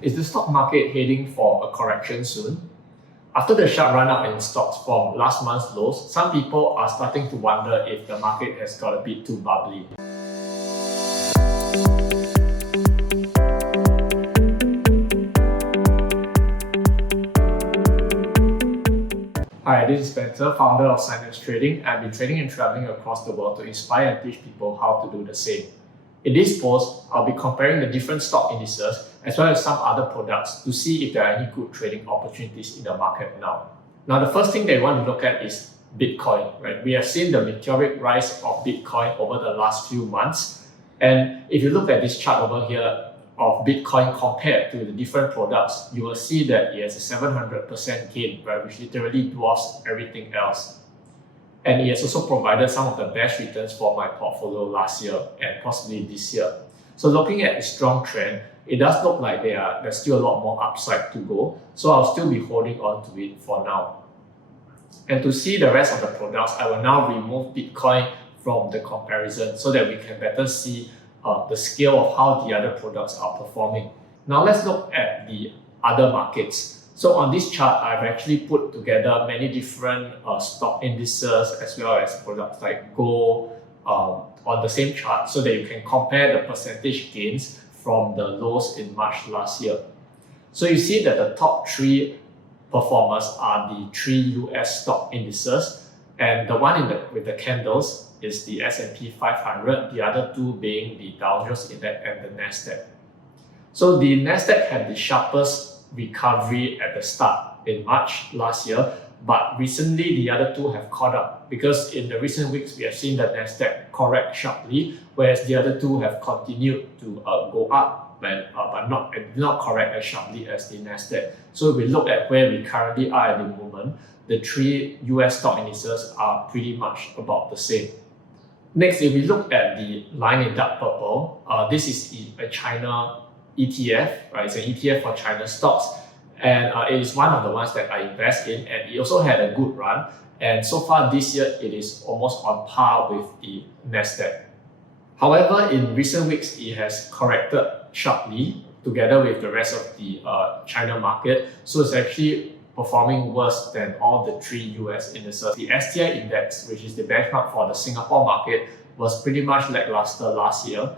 Is the stock market heading for a correction soon? After the sharp run up in stocks from last month's lows, some people are starting to wonder if the market has got a bit too bubbly. Hi, this is Spencer, founder of Synapse Trading. I've been trading and traveling across the world to inspire and teach people how to do the same. In this post, I'll be comparing the different stock indices as well as some other products to see if there are any good trading opportunities in the market now. Now, the first thing that you want to look at is Bitcoin, right? We have seen the meteoric rise of Bitcoin over the last few months. And if you look at this chart over here of Bitcoin compared to the different products, you will see that it has a 700% gain, right, which literally dwarfs everything else. And it has also provided some of the best returns for my portfolio last year and possibly this year. So looking at the strong trend, it does look like there's still a lot more upside to go. So I'll still be holding on to it for now. And to see the rest of the products, I will now remove Bitcoin from the comparison so that we can better see the scale of how the other products are performing. Now let's look at the other markets. So on this chart, I've actually put together many different stock indices as well as products like gold on the same chart so that you can compare the percentage gains from the lows in March last year. So you see that the top three performers are the three US stock indices, and the one with the candles is the S&P 500, the other two being the Dow Jones Index and the Nasdaq. So the Nasdaq had the sharpest recovery at the start in March last year, but recently the other two have caught up because in the recent weeks we have seen the Nasdaq correct sharply, whereas the other two have continued to go up but not correct as sharply as the Nasdaq. So if we look at where we currently are at the moment, the three US stock indices are pretty much about the same. Next, if we look at the line in dark purple, this is a China ETF, right? It's an ETF for China stocks, and it is one of the ones that I invest in, and it also had a good run. And so far this year, it is almost on par with the Nasdaq. However, in recent weeks, it has corrected sharply together with the rest of the China market. So it's actually performing worse than all the three US indices. The STI index, which is the benchmark for the Singapore market, was pretty much lackluster last year.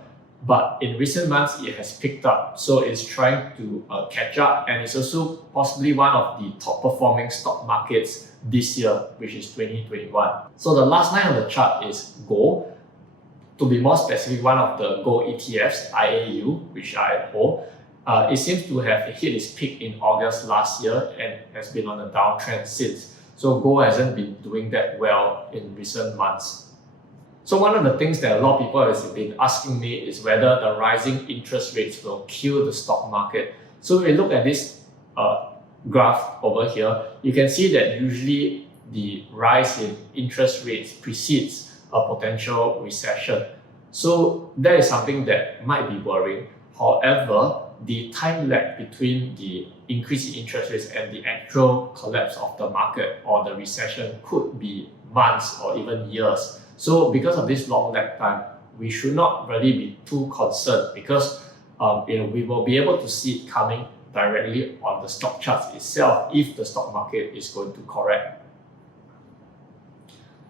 But in recent months, it has picked up. So it's trying to catch up, and it's also possibly one of the top performing stock markets this year, which is 2021. So the last line on the chart is gold. To be more specific, one of the gold ETFs, IAU, which I hold, it seems to have hit its peak in August last year and has been on a downtrend since. So gold hasn't been doing that well in recent months. So one of the things that a lot of people have been asking me is whether the rising interest rates will kill the stock market. So if we look at this graph over here, you can see that usually the rise in interest rates precedes a potential recession. So that is something that might be worrying. However, the time lag between the increase in interest rates and the actual collapse of the market or the recession could be months or even years. So because of this long lag time, we should not really be too concerned because we will be able to see it coming directly on the stock charts itself if the stock market is going to correct.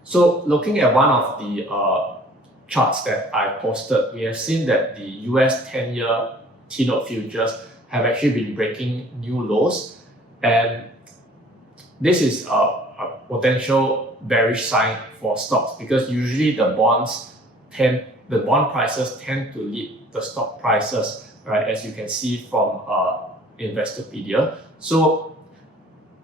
So looking at one of the charts that I posted, we have seen that the US 10-year T-note futures have actually been breaking new lows, and this is a potential bearish sign for stocks because usually the bond prices tend to lead the stock prices, right? As you can see from Investopedia. So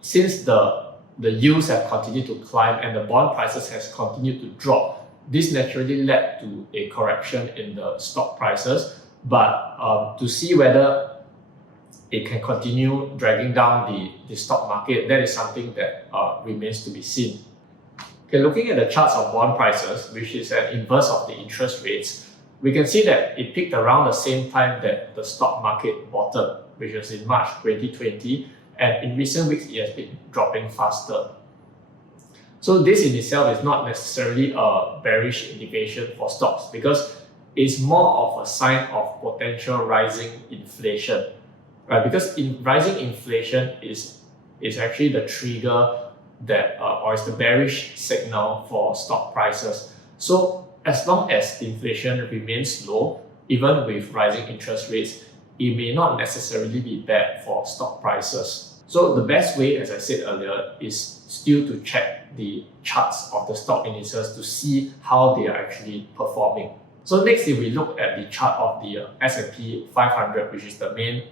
since the yields have continued to climb and the bond prices has continued to drop, this naturally led to a correction in the stock prices. But to see whether it can continue dragging down the stock market, that is something that remains to be seen. Okay, looking at the charts of bond prices, which is an inverse of the interest rates, we can see that it peaked around the same time that the stock market bottomed, which was in March 2020, and in recent weeks it has been dropping faster. So this in itself is not necessarily a bearish indication for stocks because it's more of a sign of potential rising inflation. right? Because rising inflation is actually the trigger that or is the bearish signal for stock prices. So as long as the inflation remains low, even with rising interest rates, it may not necessarily be bad for stock prices. So the best way, as I said earlier, is still to check the charts of the stock indices to see how they are actually performing. So next, if we look at the chart of the S&P 500, which is the main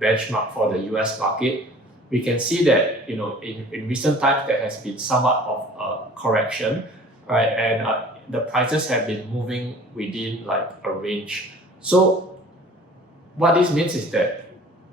benchmark for the US market, we can see that in recent times there has been somewhat of a correction, right? And the prices have been moving within like a range. So what this means is that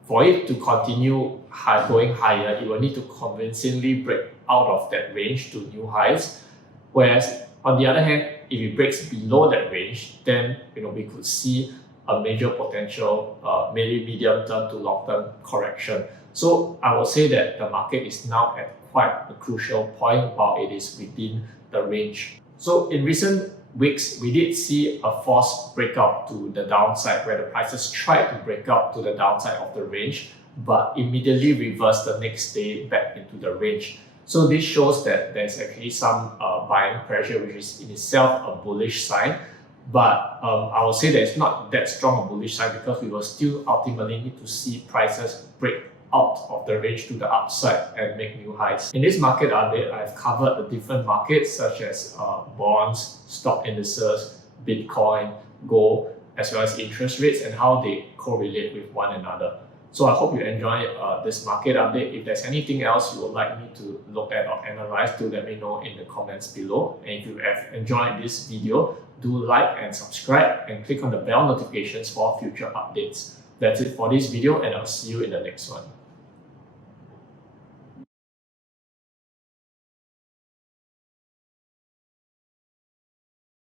for it to continue going higher, it will need to convincingly break out of that range to new highs. Whereas on the other hand, if it breaks below that range, then we could see a major potential, maybe medium-term to long-term correction. So I would say that the market is now at quite a crucial point while it is within the range. So in recent weeks, we did see a forced breakout to the downside where the prices tried to break out to the downside of the range, but immediately reversed the next day back into the range. So this shows that there's actually some buying pressure, which is in itself a bullish sign. But I would say that it's not that strong a bullish sign because we will still ultimately need to see prices break out of the range to the upside and make new highs. In this market update, I've covered the different markets such as bonds, stock indices, Bitcoin, gold, as well as interest rates and how they correlate with one another. So I hope you enjoy this market update. If there's anything else you would like me to look at or analyze, do let me know in the comments below. And if you have enjoyed this video, do like and subscribe and click on the bell notifications for future updates. That's it for this video and I'll see you in the next one.